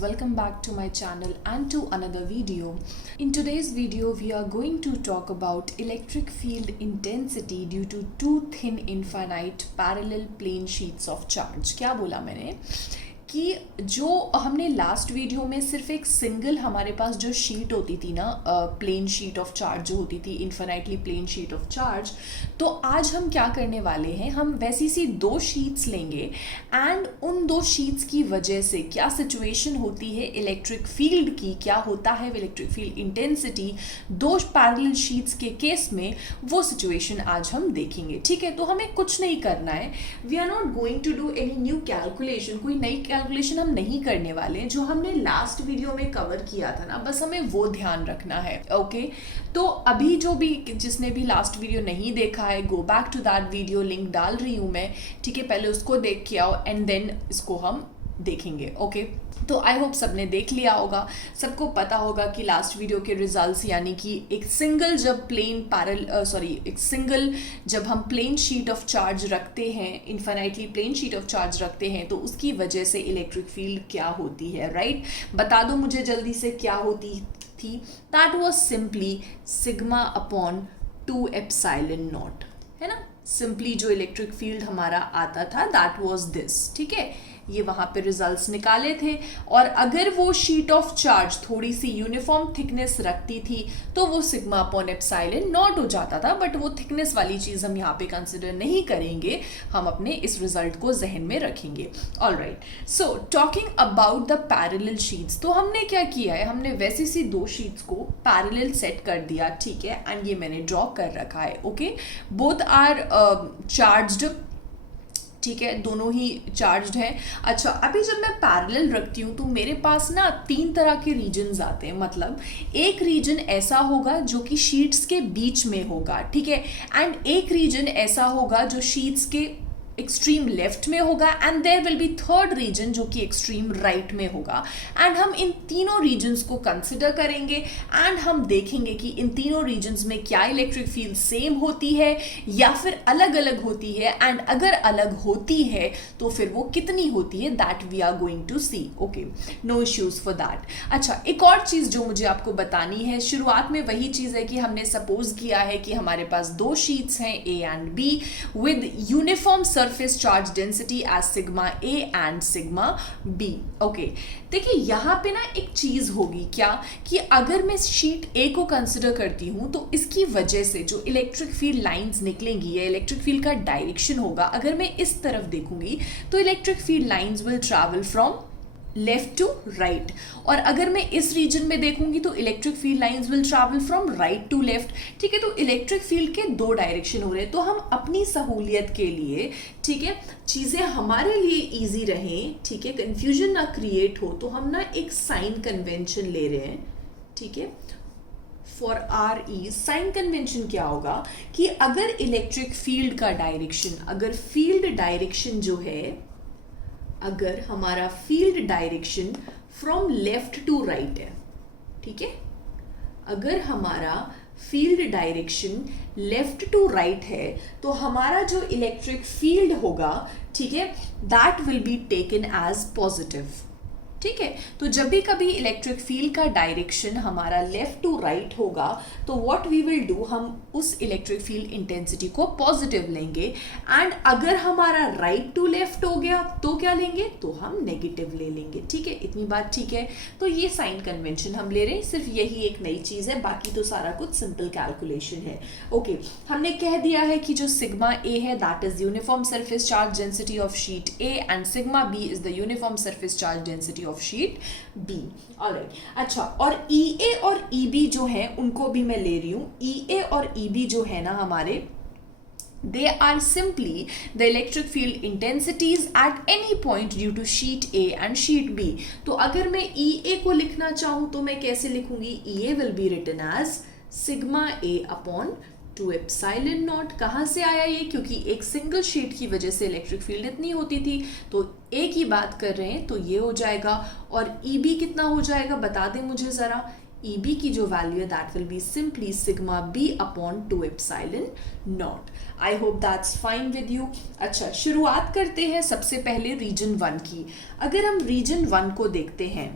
welcome back to my channel and to another video. In today's video we are going to talk about electric field intensity due to two thin infinite parallel plane sheets of charge. क्या बोला मैंने कि जो हमने last video में सिर्फ एक single हमारे पास जो शीट होती थी ना, प्लेन शीट ऑफ चार्ज जो होती थी, infinitely plane sheet of charge, तो आज हम क्या करने वाले हैं, हम वैसी सी दो शीट्स लेंगे एंड उन दो शीट्स की वजह से क्या सिचुएशन होती है इलेक्ट्रिक फील्ड की, क्या होता है इलेक्ट्रिक फील्ड इंटेंसिटी दो पैरेलल शीट्स के केस में, वो सिचुएशन आज हम देखेंगे. ठीक है, तो हमें कुछ नहीं करना है. We are not going to do any new calculation. कोई नई कैलकुलेशन हम नहीं करने वाले. जो हमने लास्ट वीडियो में कवर किया था ना, बस हमें वो ध्यान रखना है. ओके, तो अभी जो भी जिसने भी लास्ट वीडियो नहीं देखा है, go back to that video, link डाल रही हूँ मैं. ठीक है, पहले उसको देख के आओ एंड देन इसको हम देखेंगे. ओके, तो आई होप सबने देख लिया होगा, सबको पता होगा कि लास्ट वीडियो के रिजल्ट्स, यानी कि एक सिंगल जब हम प्लेन शीट ऑफ चार्ज रखते हैं, infinitely plane sheet of charge रखते हैं, तो उसकी वजह से इलेक्ट्रिक फील्ड क्या होती है. राइट, बता दो मुझे जल्दी से क्या होती थी. That was simply sigma upon 2 epsilon not, है ना. सिंपली जो इलेक्ट्रिक फील्ड हमारा आता था दैट वाज दिस. ठीक है, ये वहाँ पे रिजल्ट्स निकाले थे. और अगर वो शीट ऑफ चार्ज थोड़ी सी यूनिफॉर्म थिकनेस रखती थी तो वो सिग्मा अपॉन एप्सिलॉन नॉट हो जाता था, बट वो थिकनेस वाली चीज़ हम यहाँ पे कंसिडर नहीं करेंगे, हम अपने इस रिजल्ट को जहन में रखेंगे. Alright, so talking about the parallel sheets, तो हमने क्या किया है, हमने वैसी सी दो शीट्स को पैरेलल सेट कर दिया. ठीक है, एंड ये मैंने ड्रॉ कर रखा है. Okay, both are charged. ठीक है, दोनों ही चार्ज्ड हैं. अच्छा, अभी जब मैं पैरेलल रखती हूँ तो मेरे पास ना तीन तरह के रीजन्स आते हैं. मतलब एक रीजन ऐसा होगा जो कि शीट्स के बीच में होगा. ठीक है, एंड एक रीजन ऐसा होगा जो शीट्स के एक्सट्रीम लेफ्ट में होगा, and there will be third region जो कि एक्सट्रीम राइट में होगा. एंड हम इन तीनों रीजन्स को कंसिडर करेंगे एंड हम देखेंगे कि इन तीनों रीजन्स में क्या इलेक्ट्रिक फील्ड सेम होती है या फिर अलग अलग होती है, एंड अगर अलग होती है तो फिर वो कितनी होती है, that we are going to see. Okay, no issues for that. अच्छा, एक और चीज जो मुझे आपको बतानी है, शुरुआत में वही चीज है कि हमने सपोज किया है कि हमारे पास दो शीट्स हैं ए and be with uniform surface charge density as sigma A and sigma B. Okay, देखिए यहाँ पे ना एक चीज होगी क्या, कि अगर मैं शीट A को कंसिडर करती हूँ तो इसकी वजह से जो इलेक्ट्रिक फील्ड लाइंस निकलेंगी या इलेक्ट्रिक फील्ड का डायरेक्शन होगा, अगर मैं इस तरफ देखूंगी तो electric field lines will travel from left to right. और अगर मैं इस रीजन में देखूंगी तो electric field lines will travel from right to left. ठीक है, तो इलेक्ट्रिक फील्ड के दो डायरेक्शन हो रहे हैं. तो हम अपनी सहूलियत के लिए, ठीक है, चीजें हमारे लिए इजी रहें, ठीक है, कंफ्यूजन ना क्रिएट हो, तो हम ना एक साइन कन्वेंशन ले रहे हैं. ठीक है, for our E sign convention क्या होगा कि अगर इलेक्ट्रिक फील्ड का डायरेक्शन, अगर फील्ड डायरेक्शन जो है, अगर हमारा field direction from left to right है, ठीक है, अगर हमारा field direction left to right है तो हमारा जो इलेक्ट्रिक फील्ड होगा, ठीक है, that will be taken as positive. ठीक है, तो जब भी कभी इलेक्ट्रिक फील्ड का डायरेक्शन हमारा लेफ्ट टू राइट होगा तो व्हाट वी विल डू, हम उस इलेक्ट्रिक फील्ड इंटेंसिटी को पॉजिटिव लेंगे. एंड अगर हमारा राइट टू लेफ्ट हो गया तो क्या लेंगे, तो हम नेगेटिव ले लेंगे. ठीक है, इतनी बात ठीक है. तो ये साइन कन्वेंशन हम ले रहे हैं, सिर्फ यही एक नई चीज है, बाकी तो सारा कुछ सिंपल कैलकुलेशन है. ओके, हमने कह दिया है कि जो सिग्मा ए है that is uniform surface charge density of sheet A and sigma B is the uniform surface charge density of sheet B. Alright, अच्छा, और EA और EB जो है उनको भी मैं ले रही हूं. EA और EB जो है ना हमारे, they are simply the electric field intensities at any point due to sheet A and sheet B. तो अगर मैं EA को लिखना चाहूं तो मैं कैसे लिखूंगी, EA will be written as sigma A upon 2 epsilon not. कहाँ से आया ये, क्योंकि एक सिंगल शीट की वजह से इलेक्ट्रिक फील्ड इतनी होती थी, तो ए की बात कर रहे हैं तो ये हो जाएगा. और EB कितना हो जाएगा, बता दें मुझे जरा. EB की जो वैल्यू है that will be simply sigma B upon 2 epsilon not. I hope that's fine with you. अच्छा, शुरुआत करते हैं सबसे पहले रीजन 1 की. अगर हम रीजन 1 को देखते हैं,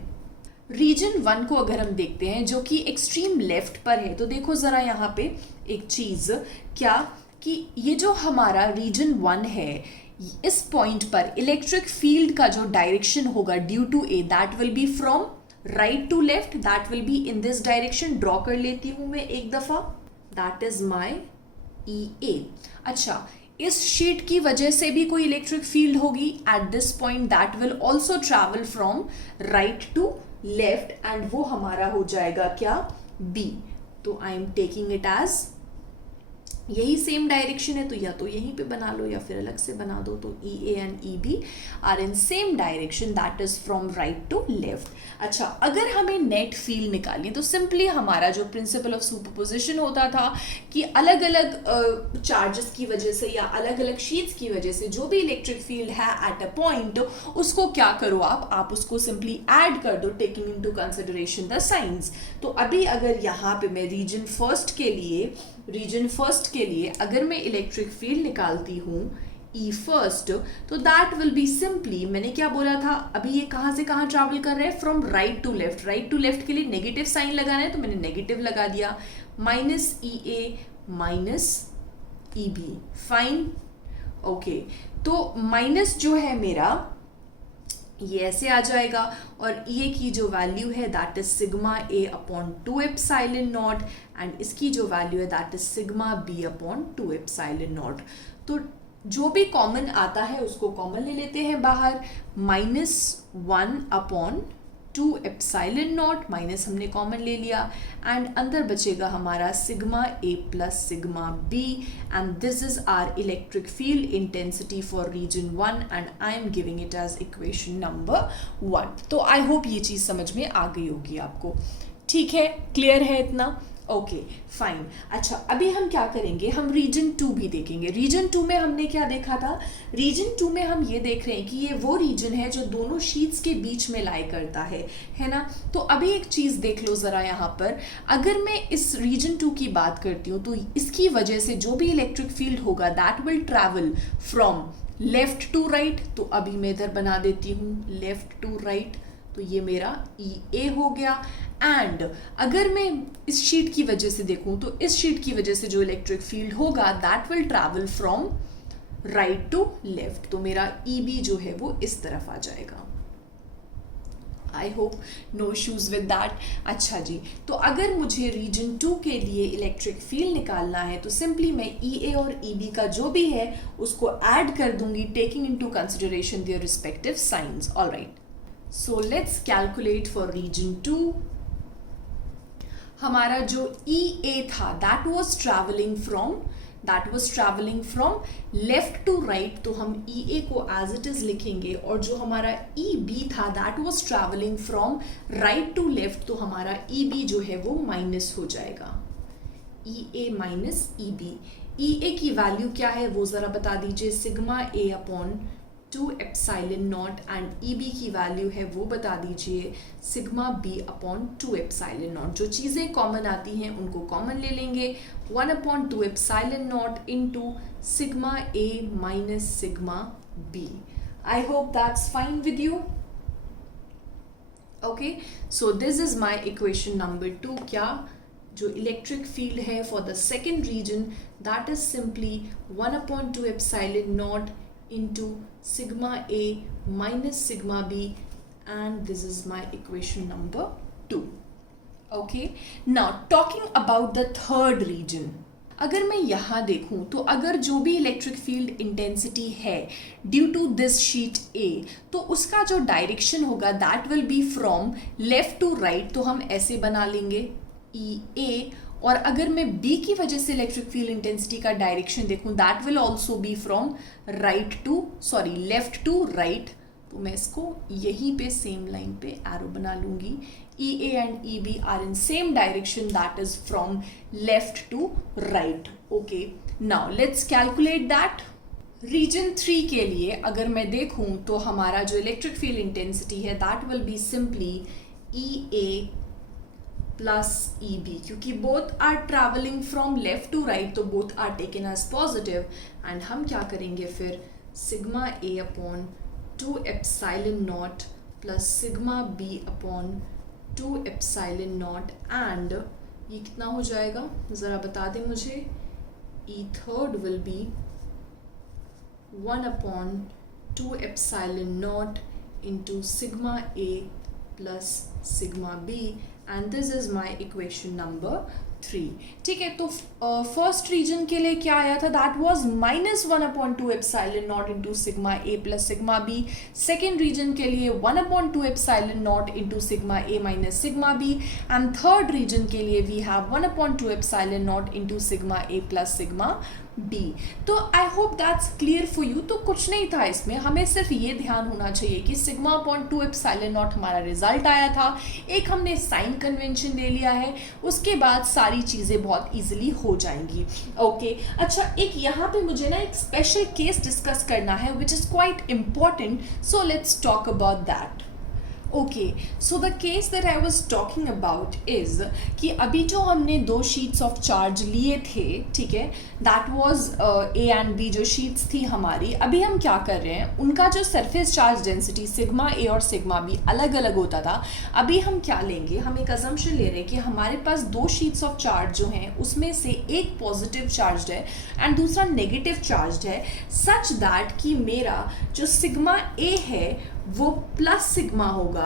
रीजन 1 को अगर हम देखते हैं जो कि एक्सट्रीम लेफ्ट पर है, तो देखो जरा यहाँ पे एक चीज, क्या कि ये जो हमारा रीजन 1 है, इस पॉइंट पर इलेक्ट्रिक फील्ड का जो डायरेक्शन होगा due to A, that will be from right to left, that will be in this direction. Draw कर लेती हूं मैं एक दफा, दैट इज माई ई ए। अच्छा, इस शीट की वजह से भी कोई इलेक्ट्रिक फील्ड होगी at this point, that will also travel from right to left, and वो हमारा हो जाएगा क्या, बी। तो I am taking it as, यही सेम डायरेक्शन है तो या तो यहीं पे बना लो या फिर अलग से बना दो। तो E A and E B are in same direction, that is from right to left. अच्छा, अगर हमें नेट फील्ड निकालनी तो सिंपली हमारा जो प्रिंसिपल ऑफ सुपरपोजिशन होता था कि अलग अलग चार्जेस की वजह से या अलग अलग शीट्स की वजह से जो भी इलेक्ट्रिक फील्ड है एट अ पॉइंट, उसको क्या करो आप उसको सिंपली ऐड कर दो, taking into consideration the science. तो अभी अगर यहाँ पे मैं रीजन फर्स्ट के लिए अगर मैं इलेक्ट्रिक फील्ड निकालती हूँ ई फर्स्ट, तो दैट विल बी सिंपली, मैंने क्या बोला था, अभी ये कहाँ से कहाँ ट्रैवल कर रहे हैं, from right to left. Right to left के लिए नेगेटिव साइन लगाना है तो मैंने नेगेटिव लगा दिया, minus E A minus E B, fine, okay. तो माइनस जो है मेरा ये ऐसे आ जाएगा, और ये की जो वैल्यू है that is sigma A upon 2 epsilon naught, and इसकी जो वैल्यू है that is sigma B upon 2 epsilon naught. तो जो भी कॉमन आता है उसको कॉमन ले लेते हैं बाहर, -1 अपॉन 2 एप्सिलॉन नॉट, माइनस हमने कॉमन ले लिया, एंड अंदर बचेगा हमारा sigma A plus sigma B, and this is our electric field intensity for region 1, and I am giving it as equation number 1। तो आई होप ये चीज समझ में आ गई होगी आपको, ठीक है, क्लियर है इतना, ओके फाइन। अच्छा, अभी हम क्या करेंगे, हम रीजन 2 भी देखेंगे। रीजन 2 में हमने क्या देखा था, रीजन 2 में हम ये देख रहे हैं कि ये वो रीजन है जो दोनों शीट्स के बीच में लाई करता है ना। तो अभी एक चीज देख लो जरा यहाँ पर, अगर मैं इस रीजन 2 की बात करती हूँ तो इसकी वजह से जो भी इलेक्ट्रिक फील्ड होगा that will travel from left to right. तो अभी मैं इधर बना देती हूँ लेफ्ट टू राइट, तो ये मेरा ई ए हो गया। एंड अगर मैं इस शीट की वजह से देखूं तो इस शीट की वजह से जो इलेक्ट्रिक फील्ड होगा that will travel from right to left, तो मेरा ई बी जो है वो इस तरफ आ जाएगा। I hope no issues with that. अच्छा जी, तो अगर मुझे रीजन 2 के लिए इलेक्ट्रिक फील्ड निकालना है तो सिंपली मैं ई ए और ई बी का जो भी है उसको ऐड कर दूंगी, taking into consideration their respective signs. Alright, so let's calculate for region 2। हमारा जो ई ए था that was travelling from left to right, तो हम ई ए को एज इट इज लिखेंगे, और जो हमारा ई बी था that was travelling from right to left, तो हमारा ई बी जो है वो माइनस हो जाएगा, ई ए माइनस ई बी। ई ए की वैल्यू क्या है वो जरा बता दीजिए, sigma A upon 2 epsilon naught, and E B की वैल्यू है वो बता दीजिए, sigma B upon 2 epsilon naught. जो चीज़ें कॉमन आती हैं उनको कॉमन ले लेंगे, 1 upon 2 epsilon naught into sigma A minus sigma B. I hope that's fine with you. Okay, so this is my equation number 2। क्या जो इलेक्ट्रिक फील्ड है for the second region that is simply 1 upon 2 epsilon naught into sigma A minus sigma B, and this is my equation number 2. Okay, now talking about the third region, अगर मैं यहाँ देखूँ तो अगर जो भी electric field intensity है due to this sheet A, तो उसका जो डायरेक्शन होगा that will be from left to right, तो हम ऐसे बना लेंगे ई ए। और अगर मैं B की वजह से इलेक्ट्रिक फील्ड इंटेंसिटी का डायरेक्शन देखूं that will also be from left to right, तो मैं इसको यहीं पे सेम लाइन पे एरो बना लूंगी। E A and E B are in same direction that is from left to right. Okay, now let's calculate that. Region 3 के लिए अगर मैं देखूं तो हमारा जो इलेक्ट्रिक फील्ड इंटेंसिटी है that will be simply E A plus E B, क्योंकि both are travelling from left to right, तो both are taken as positive, and हम क्या करेंगे फिर sigma A upon 2 epsilon naught plus sigma B upon two epsilon naught and ये कितना हो जाएगा ज़रा बता दें मुझे. E third will be 1/2 epsilon naught into sigma A plus sigma B, and this is my equation number 3. ठीक है, तो फर्स्ट रीजन के लिए क्या आया था, that was -1/2 epsilon naught into sigma A plus sigma B. Second region के लिए 1/2 epsilon naught into sigma A minus sigma B. And third region के लिए we have 1/2 epsilon naught into sigma A plus sigma B. तो I hope that's clear for you. तो कुछ नहीं था इसमें, हमें सिर्फ ये ध्यान होना चाहिए कि सिग्मा अपॉन 2 एप्सिलॉन नॉट हमारा रिजल्ट आया था, एक हमने साइन कन्वेंशन ले लिया है, उसके बाद सारी चीज़ें बहुत इजीली हो जाएंगी. ओके अच्छा, एक यहाँ पे मुझे ना एक स्पेशल केस डिस्कस करना है which is quite important, so let's talk about that. Okay, so the case that I was talking about is कि अभी जो हमने 2 शीट्स ऑफ चार्ज लिए थे, ठीक है, that was A and B जो शीट्स थी हमारी. अभी हम क्या कर रहे हैं, उनका जो सरफेस चार्ज डेंसिटी सिग्मा ए और सिग्मा बी अलग अलग होता था. अभी हम क्या लेंगे, हम एक अजम्पशन ले रहे हैं कि हमारे पास 2 शीट्स ऑफ चार्ज जो हैं उसमें से एक पॉजिटिव चार्ज है एंड दूसरा नेगेटिव चार्ज है, सच दैट कि मेरा जो सिग्मा ए है वो प्लस सिग्मा होगा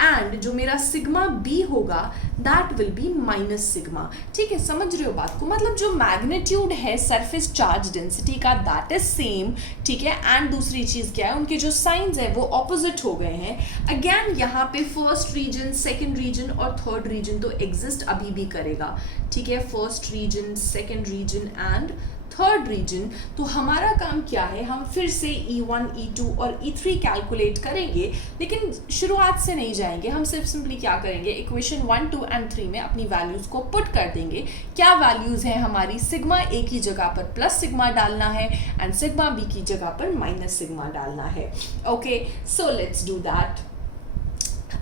एंड जो मेरा सिग्मा बी होगा that will B minus sigma. ठीक है, समझ रहे हो बात को, मतलब जो मैग्नीट्यूड है सरफेस चार्ज डेंसिटी का दैट इज सेम. ठीक है, एंड दूसरी चीज क्या है, उनके जो साइंस है वो ऑपोजिट हो गए हैं. अगेन यहाँ पे फर्स्ट रीजन, सेकंड रीजन और थर्ड रीजन तो एग्जिस्ट अभी भी करेगा. ठीक है, first region, second region and third region. तो हमारा काम क्या है, हम फिर से E1, E2 और E3 कैलकुलेट करेंगे, लेकिन शुरुआत से नहीं जाएंगे. हम सिर्फ सिंपली क्या करेंगे, इक्वेशन 1, 2 एंड 3 में अपनी वैल्यूज़ को पुट कर देंगे. क्या वैल्यूज़ हैं हमारी, सिग्मा ए की जगह पर प्लस सिग्मा डालना है एंड सिग्मा बी की जगह पर माइनस सिग्मा डालना है. Okay, so let's do that.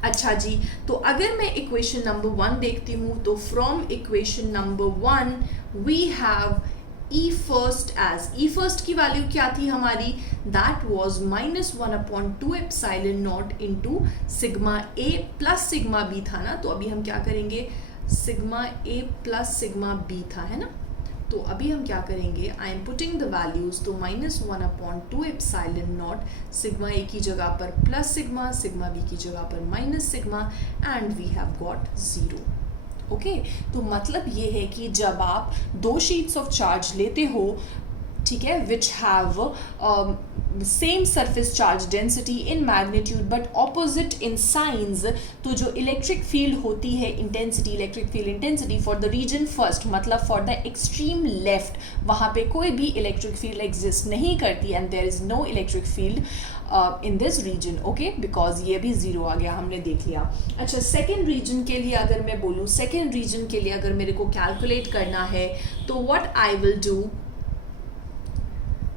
अच्छा जी, तो अगर मैं इक्वेशन नंबर 1 देखती हूँ तो from equation number 1 we have E first की वैल्यू क्या थी हमारी, that was -1/2 epsilon naught into sigma A plus sigma B था ना. तो अभी हम क्या करेंगे, sigma A plus sigma B था, है ना. तो अभी हम क्या करेंगे, I am putting the values. तो -1/2 एप्सिलॉन नॉट, सिग्मा ए की जगह पर प्लस सिग्मा, सिग्मा बी की जगह पर minus sigma and we have got 0. Okay, तो मतलब ये है कि जब आप 2 शीट्स ऑफ चार्ज लेते हो, ठीक है, which have same surface charge density in magnitude but opposite in signs, तो जो इलेक्ट्रिक फील्ड होती है intensity, electric field intensity for the region first, मतलब फॉर द एक्सट्रीम लेफ्ट, वहाँ पे कोई भी इलेक्ट्रिक फील्ड एग्जिस्ट नहीं करती and there is no electric field in this region. Okay, because ये भी 0 आ गया, हमने देख लिया. अच्छा, सेकेंड रीजन के लिए अगर मैं बोलूँ, सेकेंड रीजन के लिए अगर मेरे को कैलकुलेट करना है तो what I will do,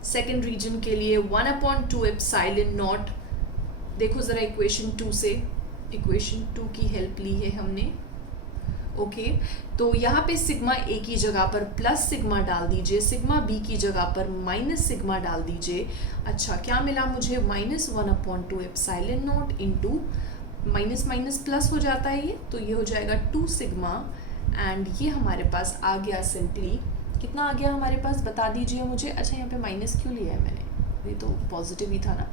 second region के लिए 1/2 एप्सिलॉन नॉट. देखो ज़रा इक्वेशन 2 से, इक्वेशन 2 की हेल्प ली है हमने. ओके, तो यहाँ पे सिग्मा ए की जगह पर प्लस सिग्मा डाल दीजिए, सिग्मा बी की जगह पर माइनस सिग्मा डाल दीजिए. अच्छा, क्या मिला मुझे, -1/2 epsilon naught into minus minus plus हो जाता है ये, तो ये हो जाएगा 2 सिग्मा एंड ये हमारे पास आ गया सिंपली, कितना आ गया हमारे पास बता दीजिए मुझे. अच्छा, यहाँ पे माइनस क्यों लिया है मैंने, ये तो पॉजिटिव ही था ना.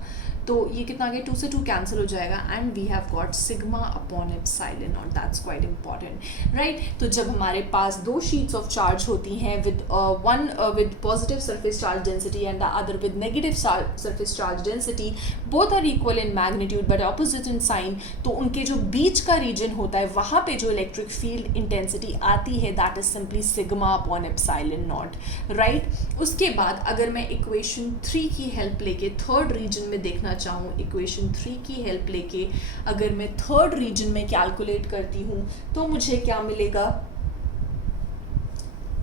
तो ये कितना आ गया, 2 से 2 कैंसिल हो जाएगा and we have got sigma upon epsilon naught. That's quite important, right. तो जब हमारे पास 2 शीट्स ऑफ चार्ज होती हैं with one with positive surface charge density and the other with negative surface charge density, both are equal in magnitude but opposite in sign, तो उनके जो बीच का reason होता है वहाँ पे जो इलेक्ट्रिक फील्ड इंटेंसिटी आती है that is simply sigma upon epsilon not, right. उसके बाद अगर मैं इक्वेशन 3 की हेल्प लेके थर्ड रीजन में देखना चाहूँ, इक्वेशन 3 की हेल्प लेके अगर मैं थर्ड रीजन में कैलकुलेट करती हूँ तो मुझे क्या मिलेगा,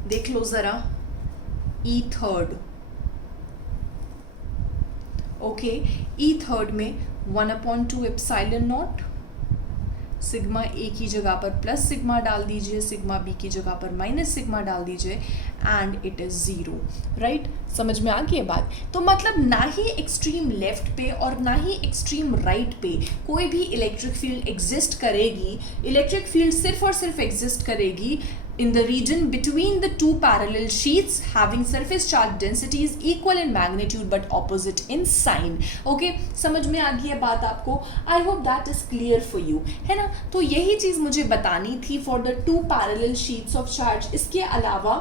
देख लो ज़रा, ई थर्ड. ओके, ई थर्ड में 1/2 एप्सिलॉन नॉट, सिग्मा ए की जगह पर प्लस सिग्मा डाल दीजिए, सिग्मा बी की जगह पर माइनस सिग्मा डाल दीजिए and it is zero, right. समझ में आ गई है बात। तो मतलब ना ही एक्सट्रीम लेफ्ट पे और ना ही एक्सट्रीम राइट पे कोई भी इलेक्ट्रिक फील्ड एग्जिस्ट करेगी। इलेक्ट्रिक फील्ड सिर्फ और सिर्फ एग्जिस्ट करेगी in the region between the two parallel sheets having surface charge densities equal in magnitude but opposite in sign। okay, समझ में आ गई है बात आपको? I hope that is clear for you, है ना। तो यही चीज़ मुझे बतानी थी for the two parallel sheets of charge। इसके अलावा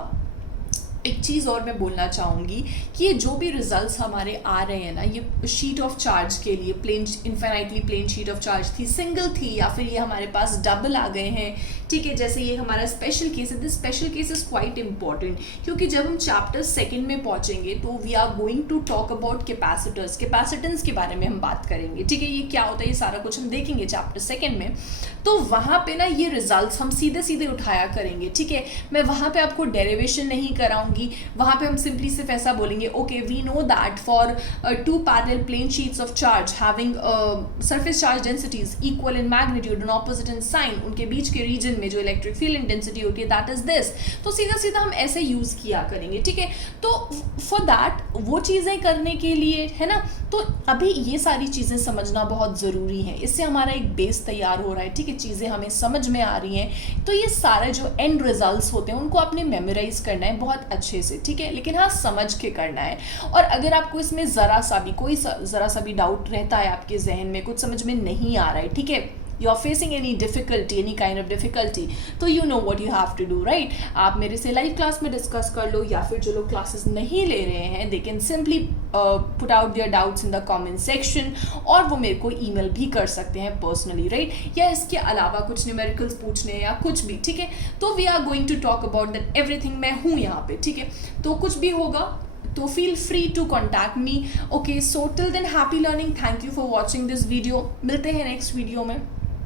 एक चीज़ और मैं बोलना चाहूँगी कि ये जो भी रिजल्ट्स हमारे आ रहे हैं ना, ये शीट ऑफ चार्ज के लिए plane infinitely plane sheet of charge थी, सिंगल थी, या फिर ये हमारे पास डबल आ गए हैं, ठीक है। जैसे ये हमारा स्पेशल केस है। This special case is quite important क्योंकि जब हम चैप्टर सेकंड में पहुँचेंगे तो we are going to talk about capacitors, capacitance के बारे में हम बात करेंगे, ठीक है। ये क्या होता है ये सारा कुछ हम देखेंगे चैप्टर सेकंड में। तो वहाँ पे ना ये रिजल्ट्स हम सीधे सीधे उठाया करेंगे, ठीक है। मैं वहाँ पे आपको डेरिवेशन नहीं कराऊंगी, वहाँ पे हम सिंपली सिर्फ ऐसा बोलेंगे okay we know that for two parallel plane sheets of charge having surface charge densities equal in magnitude and opposite in sign, उनके बीच के रीजन में जो इलेक्ट्रिक फील्ड इंटेंसिटी होती है दैट इज दिस। तो सीधा सीधा हम ऐसे यूज किया करेंगे, ठीक है। तो फॉर दैट वो चीज़ें करने के लिए, है ना, तो अभी ये सारी चीज़ें समझना बहुत ज़रूरी है। इससे हमारा एक बेस तैयार हो रहा है, ठीक है। चीज़ें हमें समझ में आ रही हैं, तो ये सारे जो एंड रिजल्ट्स होते हैं उनको आपने मेमोराइज करना है बहुत अच्छे से, ठीक है। लेकिन हाँ समझ के करना है। और अगर आपको इसमें ज़रा सा भी डाउट रहता है आपके जहन में, कुछ समझ में नहीं आ रहा है, ठीक है, you are facing any difficulty, any kind of difficulty, तो you know what you have to do, right। आप मेरे से लाइव क्लास में डिस्कस कर लो, या फिर जो लोग क्लासेस नहीं ले रहे हैं they can simply put out their doubts in the comment section, और वो मेरे को ईमेल भी कर सकते हैं पर्सनली, राइट। या इसके अलावा कुछ न्यूमेरिकल्स पूछने या कुछ भी, ठीक है। तो we are going to talk about that everything, मैं हूँ यहाँ पे, ठीक है। तो कुछ भी होगा तो feel free to contact me, okay। So till then happy learning, thank you for watching this video, मिलते हैं नेक्स्ट वीडियो में।